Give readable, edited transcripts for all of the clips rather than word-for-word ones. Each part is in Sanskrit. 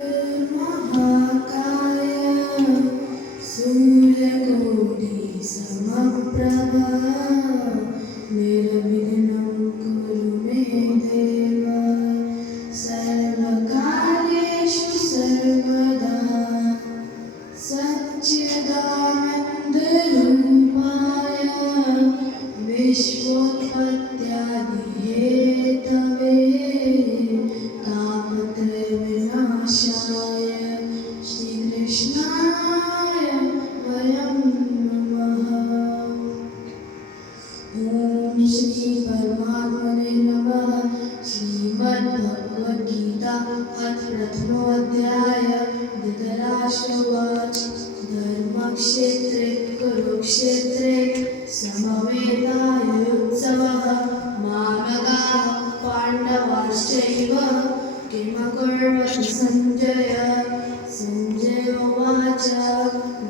महाकाय सूर्यकोटि समप्रभा निर्विघ्नं कुरु मे देव सर्वकार्येषु सर्वदा सच्चिदानन्दरूपाय विश्वोत्पत्त्यादिहेतवे तापत्रयविनाशाय श्रीकृष्णाय वयं नमः। ॐ श्री परमात्मने नमः। श्रीमद्भगवद्गीता अथ प्रथमोऽध्याय। धृतराष्ट्र उवाच धर्मक्षेत्रे कुरुक्षेत्रे समवेतायुत्सवः मामकाः पाण्डवाश्चैव किमकुर्वन् सञ्जय। सञ्जय उवाच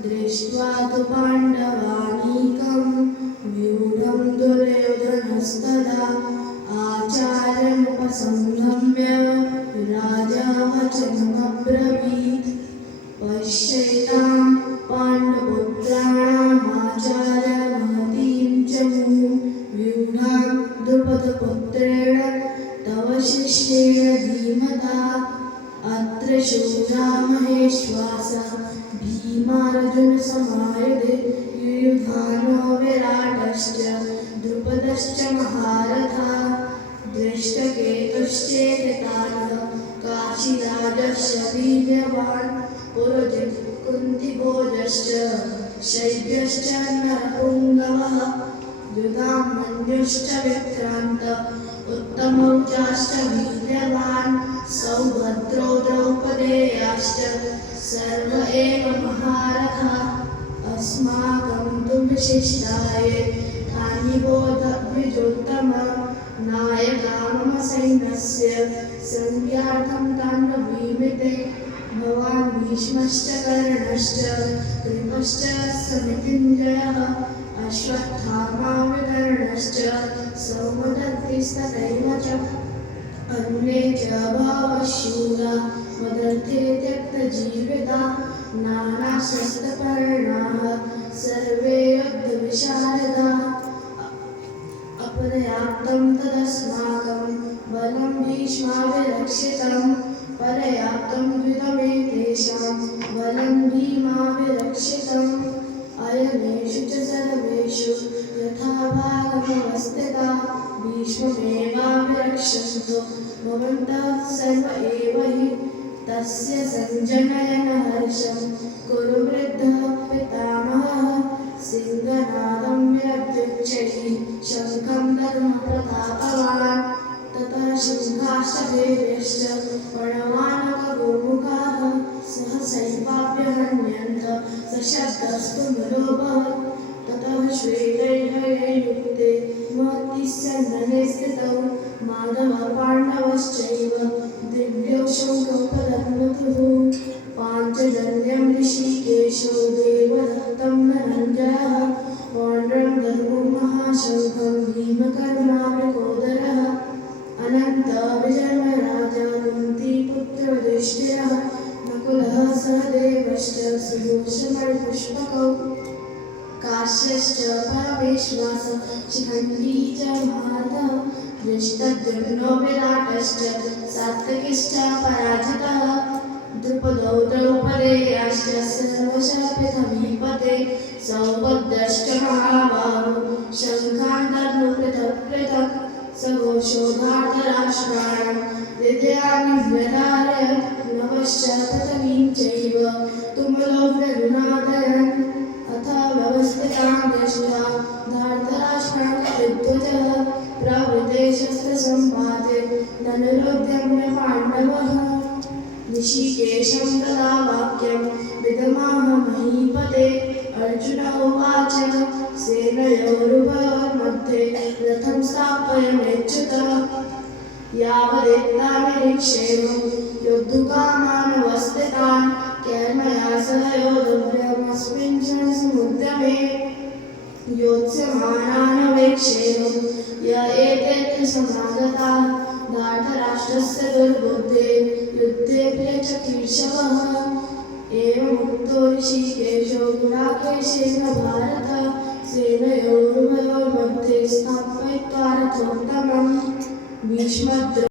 दृष्ट्वा तु पाण्डवानीकं व्यूढं दुर्योधनस्तदा आचार्यमुपसंगम्य राजा वचनमब्रवीत् पश्यतां पाण्डुपुत्राणामाचार्यमहतीं च मूं व्यूढां द्रुपदपुत्रेण तव शिष्येण धीमता अत्र शूरा महेश्वासा भीमार्जुनसमायुधे युयुधानो विराटश्च द्रुपदश्च महारथा दृष्टकेतुश्चेकितानः काशीराजश्च वीर्यवान् पुरुजित् कुन्तिभोजश्च शैब्यश्च नरपुङ्गवः युधामन्युश्च विक्रान्त उत्तमौजाश्च वीर्यवान् सौभद्रो द्रौपदेयाश्च सर्व एव महारथा अस्माकं तु विशिष्टाय तानि बोधद्विजोत्तम नायका मम सैन्यस्य संज्ञार्थं ताण्डवीमिते भवान् भीष्मश्च कर्णश्च कृपश्च समितिञ्जयः अश्वत्थामा विकर्णश्च सौमदत्तिस्तथैव च अन्ये च बहवः शूरा मदर्थे त्यक्तजीविता नानाशस्त्रपर्णाः सर्वे युद्धविशारदाः अपर्याप्तं तदस्माकं बलं भीष्माभिरक्षितं पर्याप्तं द्वितमेतेषां बलं भीमाभिरक्षितम् अयनेषु च सर्वेषु यथा भागमवस्थिता भीष्ममेवाभिरक्षन्तु भवन्तः सर्व एव हि तस्य सञ्जनयनहर्षं कुरु वृद्धः पितामहः सिंहनादं विरब्धुच्चैः शङ्खं धर्मप्रतापवान् ततः सिंहाश्च भैर्यश्च प्रणवानकगोमुखाः सहसैवाभ्यहन्यन्त सशब्दस्तु नरोऽभवत् ततः श्वेतैर्हये युक्ते महतीस्सन्दने स्थितौ माधवः पाण्डवश्चैव दिव्यौ शङ्खौ प्रदध्मतुः पाञ्चजन्यं ऋषिकेशो देवदत्तं धनञ्जयः पौण्ड्रं धनुः महाशङ्खं भीमकर्मावृकोदरः अनन्तविजयराजा कुन्तीपुत्रयुधिष्ठिरः नकुलः सहदेवश्च सुदर्शनपुष्पकौ काश्यश्च परमेश्वासः शिखण्डी च भारतः धृष्टद्युम्नो विराटश्च सात्विकिश्च पराजितः द्रुपदो द्रौपदेयाश्च सर्वशः पृथ्वीपते सौभद्रश्च महाबाहो शङ्खान् दद्मुः पृथक् पृथक् सघोषो धार्तराष्ट्राणां हृदयानि व्यधारयत् नभश्च पृथिवीं चैव तुमुलो व्यनुनादयन् अथ व्यवस्थितां दृष्ट्वा धार्तराष्ट्राणां प्रवृते शस्त्रसम्पाते धनुरुद्यम्य पाण्डवः ऋषिकेशं तदा वाक्यं विदमाह महीपते अर्जुन उवाच सेनयोरुभयोर्मध्ये रथं स्थापयमेच्युतः यावदेतानिरीक्षेमं योद्धुकामानवस्थितान् कैर्मया सह योद्धव्यमस्मिन् क्षणसमुद्यमे योत्स्यमानानवेक्षेमं य एतेऽत्र समागताः धार्तराष्ट्रस्य दुर्बुद्धे युद्धे प्रियचकीर्षताम् वृषभः एवमुक्तो ऋषिकेशो गुडाकेशेन भारत सेनयोरुभयोर्मध्ये स्थापयित्वा रथोत्तमम् भीष्मद्रोणः